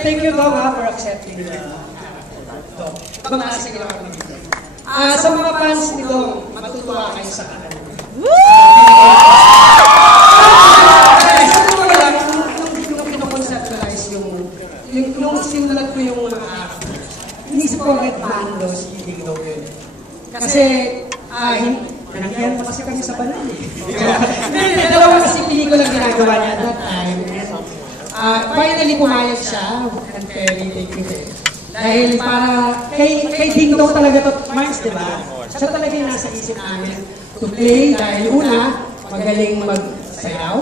thank you, Dong, for accepting the Dong. Ibang klase ka lang mag-ibig. Sa mga fans ni Dong, matutuwa kayo sa kanan. Sa totoo lang, nung pinoconceptualize yung sinulat ko yung mga inisip ko Red Bandos, hindi Dong yun. Kasi, nanangyan pa kasi kami sa banal eh. Dalawa kasi pelikula ginagawa niya at that time. Finally, pumayag siya. And very thank you. Dahil para, kay Ding Dong talaga to, Mars, di ba? Siya talaga yung nasa isip namin. To play, dahil una, magaling magsayaw.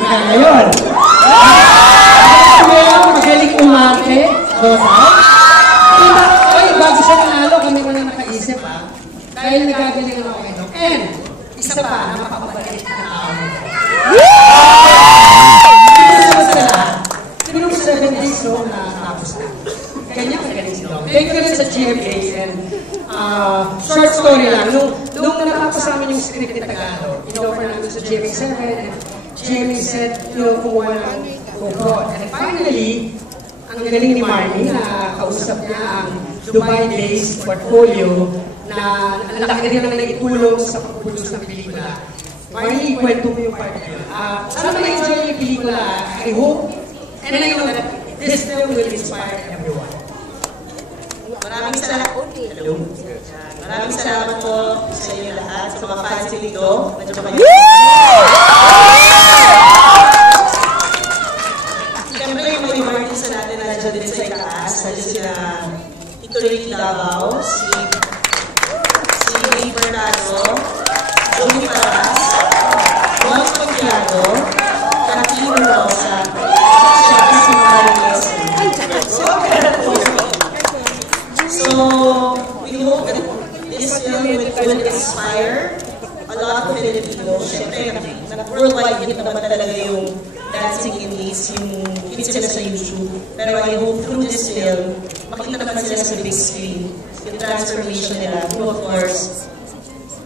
Ngayon. Magaling umarte. Bago siya nanalo, kami ko na nakaisip ha. Dahil nagagaling ako kayo. And, isa pa, napapabalik na tao. Pinong 7 days so na tapos na. Ganyan magaling si Dong. Thank you rin sa GMA and short story lang. Nung natapos namin yung script ni Tagalog, in-offer namin sa GMA 7 and GMA said, kumuha ng GoPro. And finally, ang galing ni Marnie na kausap niya ang Dubai-based portfolio na ang laki rin naman naitulong sa pagpulos ng pelikula. Marnie, kwento mo yung part na yun. Sana ma-enjoy yung pelikula. I hope and I know that this film will inspire everyone. Maraming salamat. Hello. Maraming salamat po sa inyo lahat, sa mga fans ni Ligo. Siyempre yung mga artista natin na nandiyan din sa itaas. Nandiyan sila Tito Ricky Davao, si Ray Bernardo, Juni Paras, Mons Confiado, Catino Rosa, siyempre si Marius. So, we hope that this film will inspire a lot of Filipinos. Siyempre, worldwide hit naman talaga yung Dancing in Ace, yung hit sila sa YouTube. Pero I hope through this film, makita naman sila sa big screen, yung transformation nila. Through, of course,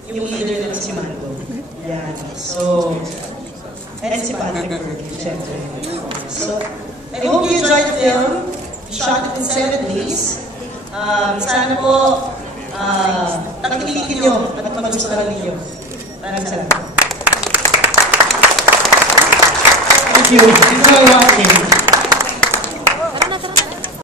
yung leader nila si Mando. Yan. So, and si Patrick Burke, siyempre. So, I hope you enjoyed the film. We shot it in 7 days. Sana po, tagilikin nyo at magustuhan ninyo. Maraming salamat. Thank you. Enjoy watching.